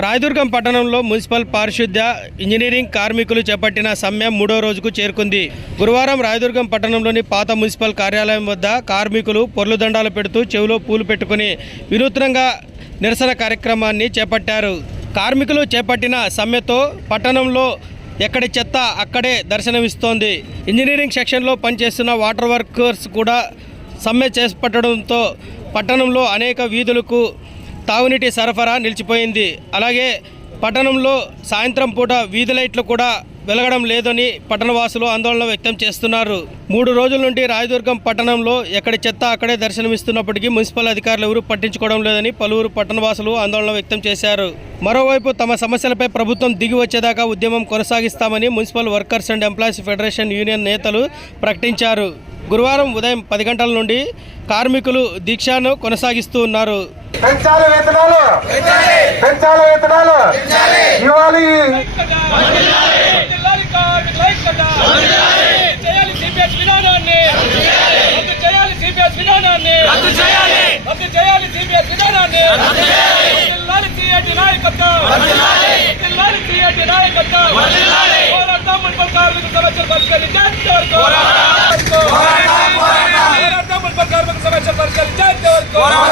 రాయదుర్గం పట్టణంలో మున్సిపల్ పారిశుద్ధ్య ఇంజనీరింగ్ కార్మికులు చేపట్టిన సమ్మె మూడో రోజుకు చేరుకుంది. గురువారం రాయదుర్గం పట్టణంలోని పాత మున్సిపల్ కార్యాలయం వద్ద కార్మికులు పొర్లు దండాలు పెడుతూ చెవిలో పూలు పెట్టుకుని వినూత్నంగా నిరసన కార్యక్రమాన్ని చేపట్టారు. కార్మికులు చేపట్టిన సమ్మెతో పట్టణంలో ఎక్కడి చెత్త అక్కడే దర్శనమిస్తోంది. ఇంజనీరింగ్ సెక్షన్లో పనిచేస్తున్న వాటర్ వర్కర్స్ కూడా సమ్మె చేపట్టడంతో పట్టణంలో అనేక వీధులకు తాగునీటి సరఫరా నిలిచిపోయింది. అలాగే పట్టణంలో సాయంత్రం పూట వీధి లైట్లు కూడా వెలగడం లేదని పట్టణవాసులు ఆందోళన వ్యక్తం చేస్తున్నారు. మూడు రోజుల నుండి రాయదుర్గం పట్టణంలో ఎక్కడి చెత్త అక్కడే దర్శనమిస్తున్నప్పటికీ మున్సిపల్ అధికారులు ఎవరూ పట్టించుకోవడం లేదని పలువురు పట్టణవాసులు ఆందోళన వ్యక్తం చేశారు. మరోవైపు తమ సమస్యలపై ప్రభుత్వం దిగి వచ్చేదాకా ఉద్యమం కొనసాగిస్తామని municipal workers and employees federation union నేతలు ప్రకటించారు. గురువారం ఉదయం పది గంటల నుండి కార్మికులు దీక్షను కొనసాగిస్తూ ఉన్నారు. పెంచాలి వేతనాలు. పెంచాలి. ఇవ్వాలి. చేయాలి. సిపిఎస్ విధానాన్ని Bora!